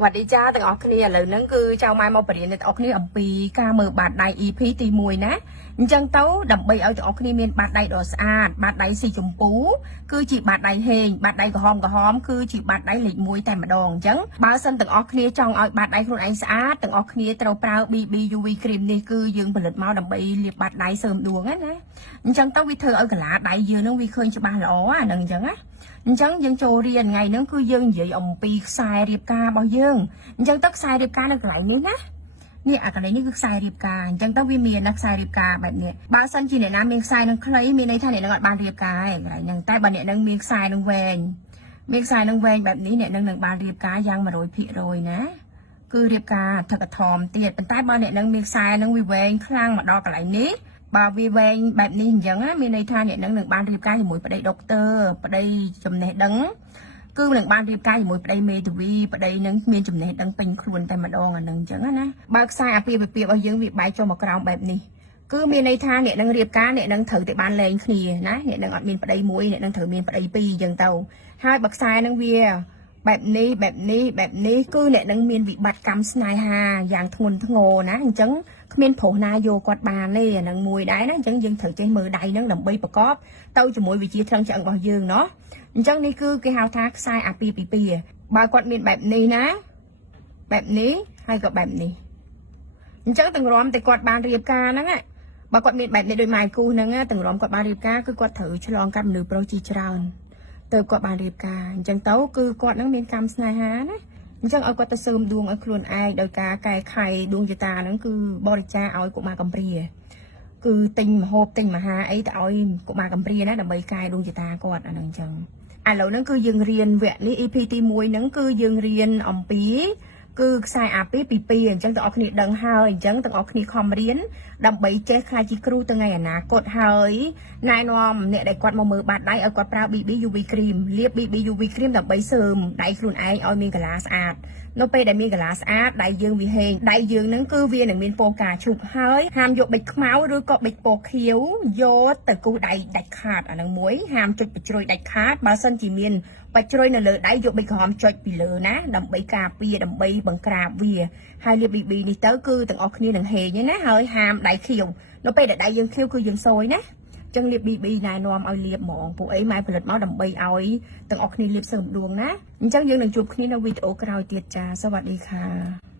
วัสดีจ้าแต่ออกគ្នាឥឡូវហ្នឹងគឺចៅម៉ែមកបរៀនអ្នកទាំងអស់គ្នាអំពីការមើលបាតដៃ EP ទី1ណាអញ្ចឹងទៅដើម្បីឲ្យទាំងអស់គ្នាមានបាតដៃដ៏ស្អាតបាតដៃស៊ីចម្ពូគឺជាបាតដៃហេងបាតដៃក្រហមគឺជាបាតដៃលេខ1តែម្ដងអញ្ចឹងបើសិនទាំងអស់គ្នាចង់ឲ្យបាតដៃខ្លួនឯងស្អាតទាំងអស់គ្នាត្រូវប្រើ BB UV cream នេះគឺយើងផលិតមកដើម្បីលាបបាតដៃសើមដួងណាអញ្ចឹងទៅវាធ្វើឲ្យកន្លាដៃយើងនឹងវាឃើញច្បាស់ល្អអាហ្នឹងអញ្ចឹងណាអញ្ចឹងយើងចូលរៀនថ្ងៃហ្នឹងគឺយើងនិយាយអំពីខ្សែរៀបការរបស់យើងអញ្ចឹងទៅខ្សែរៀបការនៅកន្លែងនេះណានេះអាកន្លែងនេះគឺខ្សែរៀបការអញ្ចឹងទៅវាមានណាខ្សែរៀបការបែបនេះបើសិនជាអ្នកណាមានខ្សែនឹងខ្លីមានន័យថាអ្នកនឹងអត់បានរៀបការឯងកន្លែងហ្នឹងតែបើអ្នកនឹងមានខ្សែនឹងវែងមានខ្សែនឹងវែងបែបនេះអ្នកនឹងបានរៀបការយ៉ាង 100% ណាគឺរៀបការថកថមទៀតប៉ុន្តែបើអ្នកនឹងមានខ្សែនឹងវាវែងខ្លាំងមកដល់កន្លែងនេះបើវាវែងបែបនេះអញ្ចឹងមានន័យថាអ្នកនឹងបានរៀបការជាមួយប្តីដុកទ័រប្តីចំណេះដឹងគឺនឹងបានរៀបការជាមួយប្តីមេធាវីប្តីនឹងមានចំណេះដឹងពេញខ្លួនតែម្ដងអានឹងអញ្ចឹងណាបើខ្សែអាពាហ៍ពិពាហ៍របស់យើងវាបែកចុះមកក្រោមបែបនេះគឺមានន័យថាអ្នកនឹងរៀបការអ្នកនឹងត្រូវតែបានលែងគ្នាណាអ្នកនឹងអត់មានប្តីមួយអ្នកនឹងត្រូវមានប្តីពីរអញ្ចឹងទៅហើយបើខ្សែនឹងវាបែបនេះគឺអ្នកនឹងមានវិបត្តិកម្មស្នេហាយ៉ាងធ្ងន់ធ្ងរណាអញ្ចឹងគ្មានប្រុសណាយកគាត់បានទេអានឹងមួយដែរណាអញ្ចឹងយើងត្រូវចេះមើលដៃនឹងដើម្បីប្រកបទៅជាមួយវិជាថ្លឹងឆ្អឹងរបស់យើងเนาะអញ្ចឹងនេះគឺគេហៅថាខ្សែអាពាហ៍ពិពាហ៍បើគាត់មានបែបនេះណាបែបនេះហើយក៏បែបនេះអញ្ចឹងទាំងរំតែគាត់បានរៀបការហ្នឹងបើគាត់មានបែបនេះដូចម៉ែគូហ្នឹងទាំងរំគាត់បានរៀបការគឺគាត់ត្រូវឆ្លងកាត់មនុស្សប្រុសជាច្រើនទៅគាត់បានរៀបការអញ្ចឹងទៅគឺគាត់នឹងមានកម្មស្នេហាណាអញ្ចឹងឲ្យគាត់ទៅសើមដួងឲ្យខ្លួនឯងដោយការកែខៃដួងចតាហ្នឹងគឺបរិច្ចាគឲ្យកុមារកំព្រាគឺទិញម្ហូបទិញមហាអីទៅឲ្យកុមារកំព្រាណាដើម្បីកែដួងចតាគាត់អាហ្នឹងអញ្ចឹងឥឡូវហ្នឹងគឺយើងរៀនវគ្គនេះ EP ទី1ហ្នឹងគឺយើងរៀនអំពីគឺខ្សែអាពាហ៍ពិពាហ៍អញ្ចឹងទាំងអស់គ្នាដឹងហើយអញ្ចឹងទាំងអស់គ្នាខំរៀនដើម្បីចេះខ្លាចជាគ្រូទៅថ្ងៃអនាគតហើយណែនាំអ្នកដែលគាត់មកមើលបាតដៃឲ្យគាត់ប្រើ BB UV cream លាប BB UV cream ដើម្បីសើមដៃខ្លួនឯងឲ្យមានកន្លាស្អាតនៅពេលដែលមានកន្លាស្អាតដៃយើងវាហេងដៃយើងហ្នឹងគឺវានឹងមានពណ៌ការឈុបហើយហាមយកប៊ិចខ្មៅឬក៏ប៊ិចពណ៌ខៀវយកទៅគូសដៃដាច់ខាតអាហ្នឹងមួយហាមចុចបជ្រោយដាច់ខាតបើសិនជាមានបជ្រោយនៅលើដៃយកប៊ិចក្រហមចុចពីលើណាដើម្បីការពារដើម្បីបង្ក្រាបវាហើយលាប BB នេះទៅគឺទាំងអស់គ្នានឹងហេងណាហើយហាមដៃខៀវនៅពេលដែលដៃយើងខៀវគឺយើងសយណាចឹងលាប BB ណែនាំឲ្យលាបហ្មងពួកអីម៉ែផលិតមកដើម្បីឲ្យទាំងអស់គ្នាលាបសើមដួងណាអញ្ចឹងយើងនឹងជួបគ្នានៅវីដេអូក្រោយទៀតចាសวัสดีค่ะ